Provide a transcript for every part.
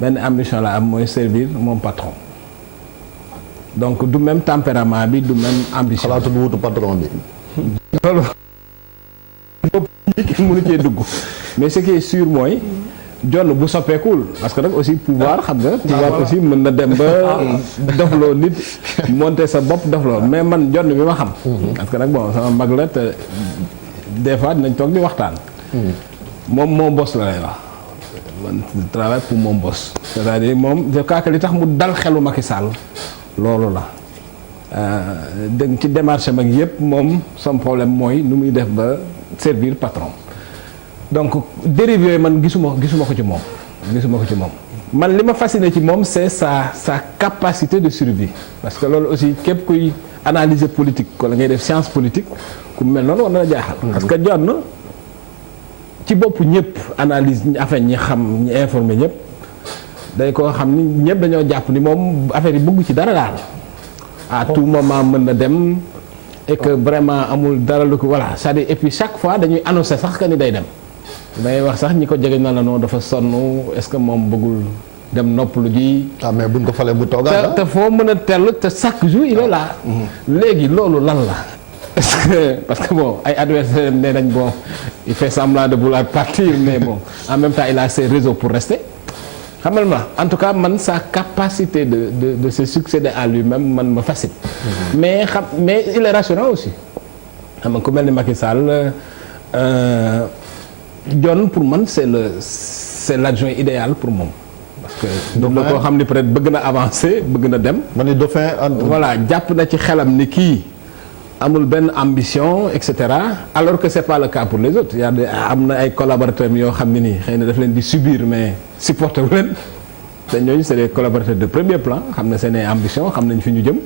benn ambition la am mooy servir mon patron donc du même tempérament bi du même ambition. xalaatu wuutu patron bi. loolu mënu cee dugg mais ce qui est sûr mooy jonn bu soppeekul parce que nag aussi pouvoir xam nga pouvoir aussi mën na dem ba dofloo nit monter sa bopp dofloo mais man jonn bi ma xam parce que nag bon sama mag la te des fois dinañ toog di waxtaan moom mon boss la lay wax man travaille pour mon boss c'est-à-dire moom je crois que li tax mu dal xelu Macky Sall loolu la dégg ci démarche mag yëpp moom son problème mooy nu muy def ba servir patron donc dérive yooyu man gisuma ko ci moom man li ma fasciné ci moom c'est sa capacité de survie parce que loolu aussi képp kuy analyser politique wala ngay def science politique ku mel noonu war na jaaxal parce que John ci bopp ñëpp analyse affaire ñi xam ñi informé ñëpp day ko xam ni ñëpp dañoo jàpp ni moom affaire yi bëgg ci dara daal à tout moment mën na dem et que vraiment amul dara lu ko voilà c'est-à-dire et puis chaque fois dañuy annoncer sax que ni day dem day wax sax ñi ko jege na la noonu dafa sonn est-ce que moom bëggul dem noppalu ji. ah mais buñ ko falee mu toogaat te foo mën a tell te chaque jour il est là. léegi loolu lan la. parce que bon ay adversaires nee nañ bon il fait semblant de vouloir partir mais bon en même temps il a ses réseaux pour rester. xamal ma en tout cas man sa capacité de se succéder à lui-même man ma fascine. mais il est rassurant aussi. xam nga ku mel ni Macky Sall. John pour man c'est l'adjoint idéal pour moom parce que donc la koo xam ni peut-être bëgg na avancer bëgg na dem ma ni dauphin voilà jàpp na ci xelam ni kii amul benn ambition et cetera alors que c'est pas le cas pour les autres am na ay collaborateurs yoo xam ne nii xëy na daf leen di subir mais supporter wu leen te ñooñu c'est des collaborateurs de premier plan xam na seen ambition xam nañ fi ñu jëm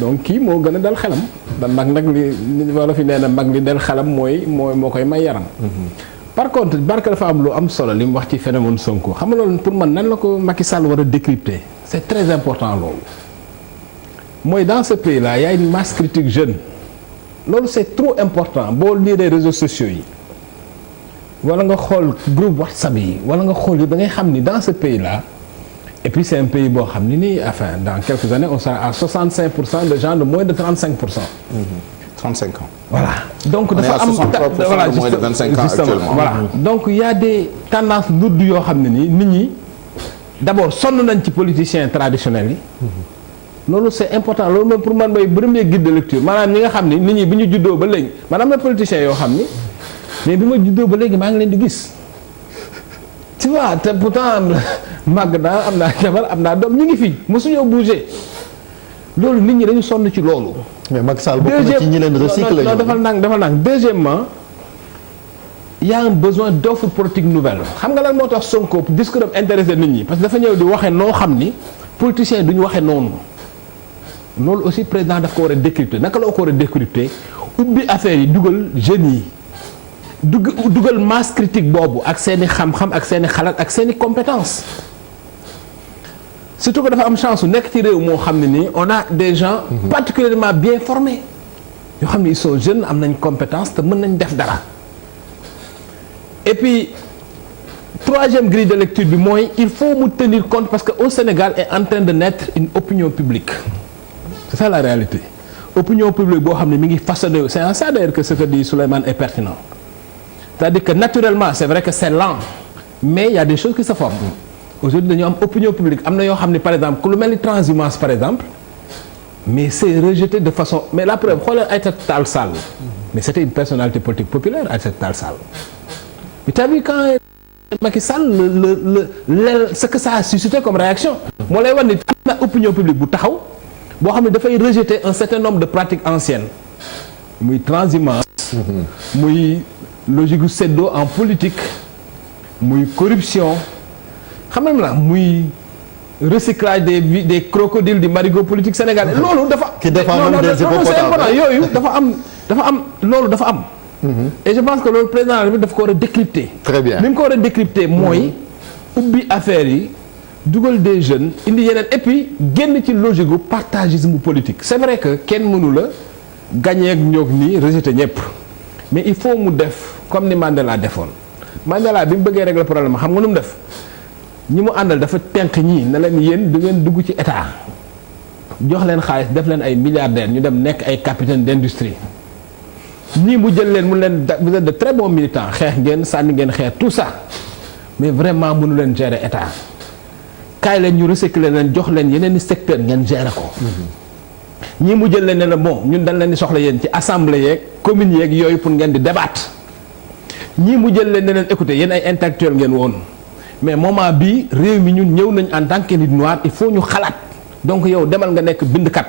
donc kii moo gën a dal xelam da mag nag li wala fi nee na mag li dal xelam moo koy may yaram. Par contre Barka dafa am lu am solo li mu wax ci phénomène Sonko xam nga loolu pour man nan la ko Macky Sall war a décrypter c'est très important loolu mooy dans ce pays là y a une masse critique jeune loolu c'est trop important boo lire réseaux sociaux yi wala nga xool groupe WhatsApp yi wala nga xool yi da ngay xam ni dans ce pays là et puis c'est un pays boo xam ni nii enfin dans quelques années on sera à 65% de gens de moins de 35%. 35 ans. Voilà donc dafa am voilà moins de 25 ans actuellement. Voilà donc il y a des tendances lourdes yoo xam ne nii nit ñi d'abord sonn nañ ci politiciens traditionnels yi. loolu c'est important loolu moom pour man mooy premier guide de lecture maanaam ñi nga xam ni nit ñi bi ñu juddoo ba léegi maanaam na politiciens yoo xam ni mais bi ma juddoo ba léegi maa ngi leen di gis. tu vois te pourtant màgg naa am naa jabar am naa doom ñu ngi fi mosuñoo bouger loolu nit ñi dañu sonn ci loolu. mais Macky Sall bokk na ci ñi leen recycler. non defal nang deuxièmement il y a un besoin d'offre politique nouvelle xam nga lan moo tax Sonko discours am intéressé nit ñi parce que dafa ñëw di waxee noo xam ni politiciens yi duñu waxee noonu loolu aussi président daf ko war a décrypter naka la ko war a décrypter ubbi affaire yi dugal jeunes yi dugal masse critique boobu ak seeni xam-xam ak seeni xalaat ak seeni compétences surtout que dafa am chance su nekk ci réew moo xam ne nii on a des gens particulièrement bien formés yoo xam ne ils sont jeunes am nañ compétence te mën nañ def dara et puis troisième grille de lecture bi mooy il faut mu tenir compte parce que au Sénégal est en train de naître une opinion publique c'est ça la réalité opinion publique boo xam ne mi ngi façonné c'est en ça d'ailleurs que ce que dit Souleymane est pertinent c'est-à-dire que naturellement c'est vrai que c'est lent mais il y a des choses qui se forment aujourd'hui dañoo am opinion publique am na yoo xam ne par exemple ku lu mel ni transhumance par exemple mais c'est rejeté de façon mais la preuve xoolal Aïssata Tall Sall mais c'était une personnalité politique populaire Aïssata Tall Sall mais t'as vu quand Macky Sall ce que ça a suscité comme réaction moo lay wax ni am na opinion publique bu taxaw boo xam ne dafay rejeter un certain nombre de pratiques anciennes muy transhumance muy logique gu séddoo en politique muy corruption xam nga la muy recyclage des crocodiles du marigot politique sénégalais loolu dafa. qui défend même des hippopotames yooyu dafa am loolu dafa am. et je pense que loolu président bi daf ko war a décrypter. très bien ni mu ko war a décrypter mooy ubbi affaire yi dugal des jeunes indi yeneen et puis génn ci logique gu partagisme politique c'est vrai que kenn mënu la gagner ak ñoog nii rejeter ñëpp mais il faut mu def comme ni Mandela defoon Mandela bi mu bëggee régler problème xam nga nu mu def. ñi mu àndal dafa tenq ñii ne leen yéen du ngeen dugg ci état jox leen xaalis def leen ay milliardaires ñu dem nekk ay capitaine d'industrie ñii mu jël leen mu leen vous êtes de très bons militants xeex ngeen sànni ngeen xeex tout ça mais vraiment mënu leen gérer état kaay leen ñu recycler leen jox leen yeneen i secteur ngeen gérer ko. ñii mu jël leen ne la bon ñun dañ leen di soxla yéen ci assemblée yeeg communes yeeg yooyu pour ngeen di débattre ñii mu jël leen ne leen écoutez yéen ay intellectuels ngeen woon mais moment bii réew mi ñun ñëw nañ en tant que nit noir il faut ñu xalaat donc yow demal nga nekk bindkat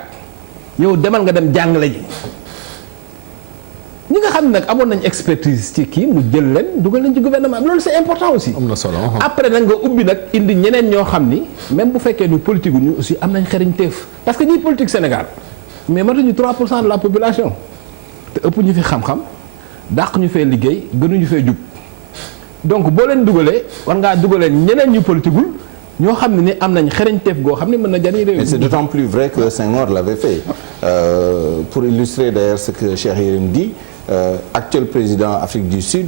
yow demal nga dem jàngale ji ñi nga xam ne nag amoon nañ expertise ci kii mu jël leen dugal nañ ci gouvernement loolu c'est important aussi. am na solo. après nag nga ubbi nag indi ñeneen ñoo xam ni même bu fekkee ñu politique ñu aussi am nañ xarañteef parce que ñiy politique Sénégal mais matuñu 3% de la population te ëpp ñu fi xam-xam dàq ñu fee liggéey gënuñu fee jub donc boo leen dugalee war ngaa dugalee ñeneen ñu politiqueul ñoo xam ne ni am nañ xarañteef goo xam ne mën na jariñ réew mi. Mais c'est d'autant plus vrai que Senghor l'avait fait. Pour illustrer d'ailleurs ce que Cheikh Yérim dit, actuel président Afrique du Sud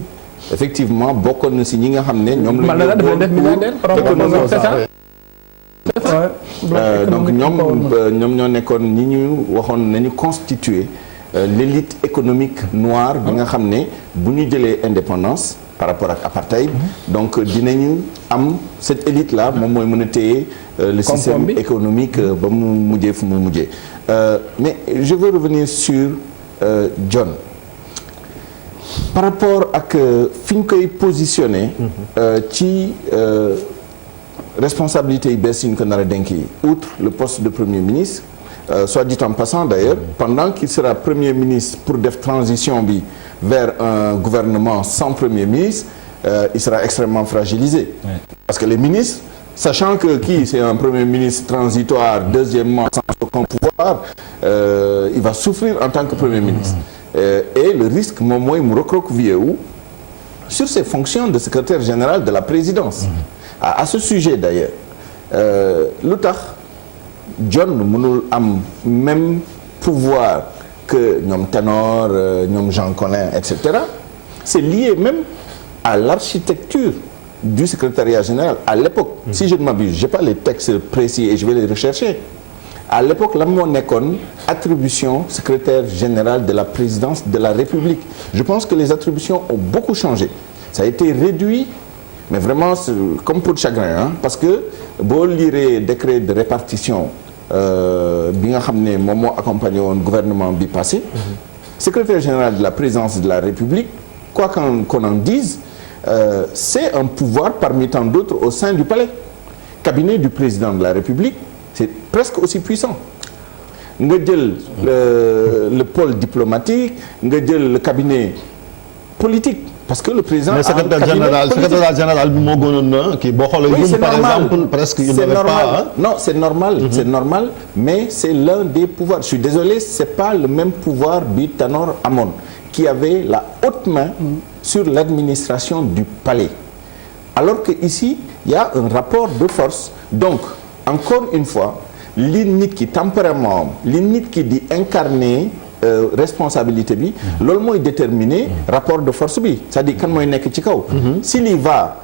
effectivement bokkoon na si ñi nga xam ne ñoom la ñu def milliardaire c'est ça. donc ñoom ñoo nekkoon ñi ñu waxoon nañu constituer l'élite économique noire bi nga xam ne bu ñu jëlee indépendance par rapport ak apartheid donc dinañu am cette élite là moom mooy mën a téye le système économique ba mu mujjee fu mu mujjee mais je veux revenir sur John par rapport ak fi ñu koy positionné ci responsabilité yi bees yi ñu ko nar a dénk yi outre le poste de premier ministre soit dit en passant d'ailleurs pendant qu'il sera premier ministre pour def transition bi vers un gouvernement sans premier ministre il sera extrêmement fragilisé parce que les ministres sachant que kii c'est un premier ministre transitoire deuxièmement sans aucun pouvoir il va souffrir en tant que premier ministre et le risque moom mooy mu recroqueviller wu sur ses fonctions de secrétaire général de la présidence à ce sujet d'ailleurs lu tax John mënul am même pouvoir que ñoom Tanor ñoom Jean Collin etc. C'est lié même à l'architecture du secrétariat général à l'époque si je ne m'abuse j'ai pas les textes précis et je vais les rechercher à l'époque la moo nekkoon attribution secrétaire général de la présidence de la République je pense que les attributions ont beaucoup changé ça a été réduit mais vraiment comme peau de chagrin hein, parce que boo liree décret de répartition bi nga xam ne moom moo accompagné woon gouvernement bi passé secrétaire général de la présidence de la République quoi qu'on en dise c'est un pouvoir parmi tant d'autres au sein du palais cabinet du président de la République c'est presque aussi puissant nga jël le pôle diplomatique nga jël le cabinet politique parce que le président mais secrétaire général bi moo gënoon na kii boo xoolee oui, par exemple presque il n'avait pas non c'est normal c'est normal mais c'est l'un des pouvoirs je suis désolé c'est pas le même pouvoir bi Tanor amoon qui avait la haute main sur l'administration du palais alors que ici il y a un rapport de force donc encore une fois li nit ki tempérament li nit ki di incarner responsabilité bi loolu mooy déterminer rapport de force bi c'est-à-dire kan mooy nekk ci kaw s'il y va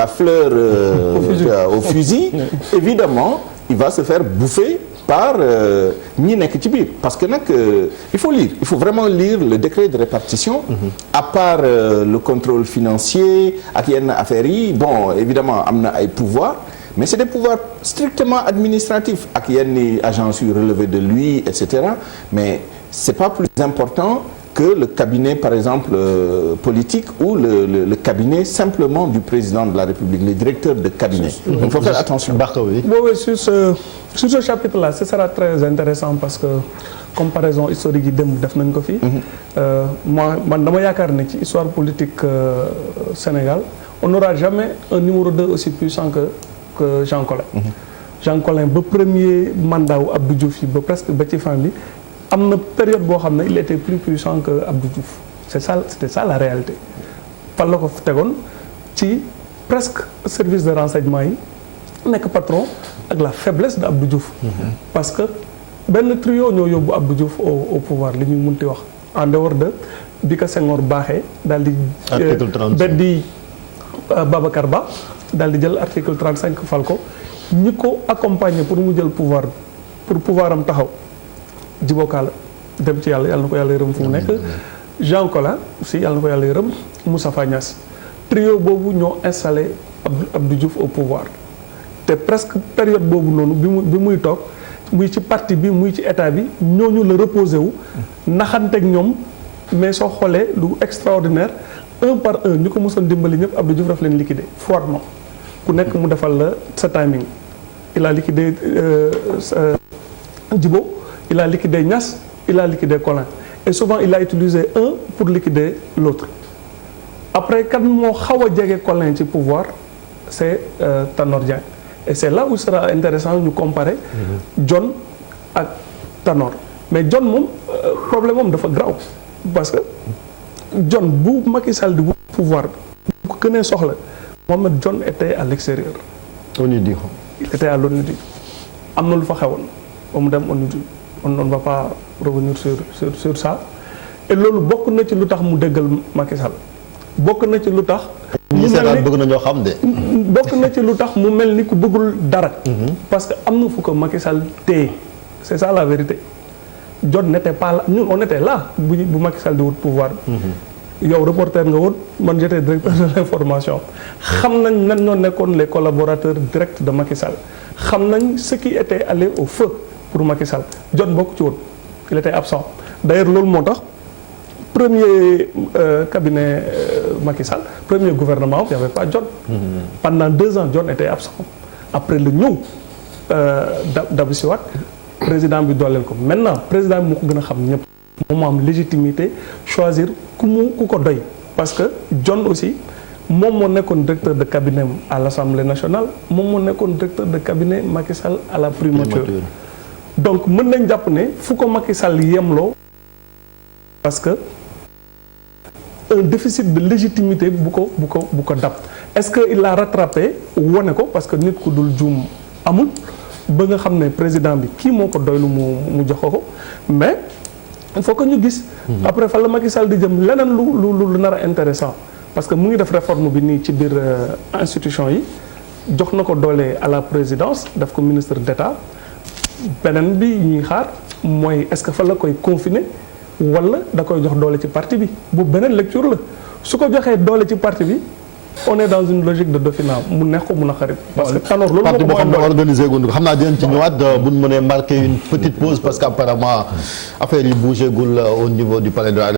la fleur au fusil évidemment il va se faire bouffer par ñi nekk ci biir parce que nag il faut vraiment lire le décret de répartition à part le contrôle financier ak yenn affaires yi bon évidemment am na ay pouvoirs mais c'est des pouvoirs strictement administratifs ak yenn agences yu relevées de lui etc mais c'est pas plus important que le cabinet par exemple politique ou le cabinet simplement du président de la République les directeurs de cabinet donc il faut faire attention. Oui, sur ce chapitre-là ce sera très intéressant parce que comparaison historique yi dem def nañ ko fi man dama yaakaar ne ci histoire politique Sénégal on n'aura jamais un numéro 2 aussi puissant que Jean Collin Jean Collin ba premier mandat wu Abdou Diouf yi ba presque ba ci fin bi am na période boo xam ne il était plus puissant que Abdou Diouf c'était ça la réalité fan la ko tegoon ci presque service de renseignement yi nekk patron ak la faiblesse de Abdou Diouf parce que benn trio ñoo yóbbu Abdou Diouf au pouvoir li ñu munti wax en dehors de bi ko Senghor baaxee daal di beddi Babacar Ba daal di jël article 35 fal ko ñi ko accompagner pour mu jël pouvoir pour pouvoir am taxaw Djibo Ka la dem ci yàlla na ko yàlla yërëm fu mu nekk Jean Collin aussi yàlla na ko yàlla yërëm Moustapha Niasse trio boobu ñoo installé Abdou Diouf au pouvoir te presque période boobu noonu bi muy toog muy ci parti bi muy ci état bi ñooñu la reposé wu naxanteeg ñoom mais soo xoolee lu extraordinaire un par un ñu ko mosoon dimbali ñëpp Abdou Diouf daf leen liquider froidement ku nekk mu defal la sa timing il a liquidé Djibo il a liquidé Niasse il a liquidé Collin et souvent il a utilisé un pour liquider l'autre après kan moo xaw a jege Collin ci pouvoir c'est Tanor Dieng et c'est là où sera intéressant ñu comparer John ak Tanor mais John moom problème moom dafa grave parce que John bu Macky Sall di pouvoir bu ko gënee soxla Mohamed John était à l'extérieur ONUDI il était à l'ONUDI am na lu fa xewoon ba mu dem ONUDI on ne va pas revenir sur ça et loolu bokk na ci lu tax mu déggal Macky Sall bokk na ci lu tax ñi seetaan bëgg nañoo xam de bokk na ci lu tax mu mel ni ku bëggul dara parce que am na fu ko Macky Sall téye c'est ça la vérité John n'était pas là ñun on était là bu Macky Sall di wut pouvoir yow reporter nga woon man j'étais directeur de l'information xam nañ nan ñoo nekkoon les collaborateurs directs de Macky Sall xam nañ ce qui était allé au feu pour Macky Sall John bokk ci woon il était absent d'ailleurs loolu moo tax premier cabinet Macky Sall premier gouvernement il n'y avait pas John pendant 2 ans John était absent après le ñëw Dabo Siwat président bi dooleel ko maintenant président bi moo ko gën a xam ñëpp moom am légitimité choisir ku ko doy parce que John aussi moom moo nekkoon directeur de cabinet à l'Assemblée nationale moom moo nekkoon directeur de cabinet Macky Sall à la primature donc mën nañ jàpp ne fu ko Macky Sall yemloo parce que un déficit de légitimité bu ko dab est-ce que il l'a rattrapé wone ko parce que nit ku dul juum amul ba nga xam ne président bi kii moo ko doylu mu jox ko mais il faut que ñu gis après fa la Macky Sall di jëm leneen lu nar a intéressant parce que mu ngi def réforme bi nii ci biir institution yi jox na ko doole à la présidence daf ko ministre d'État beneen bi ñuy xaar mooy est-ce que fa la koy confiner wala da koy jox doole ci parti bi bu beneen lecture la su ko joxee doole ci parti bi on est dans une logique de dauphinat mu neex ko mun a xarit parce que Tanor loolu parti boo xam ne organisé gu xam naa dinañ ci ñëwaat bu ñu mënee marquer une petite pause parce que apparemment affaire yi bougé gul au niveau du palais de la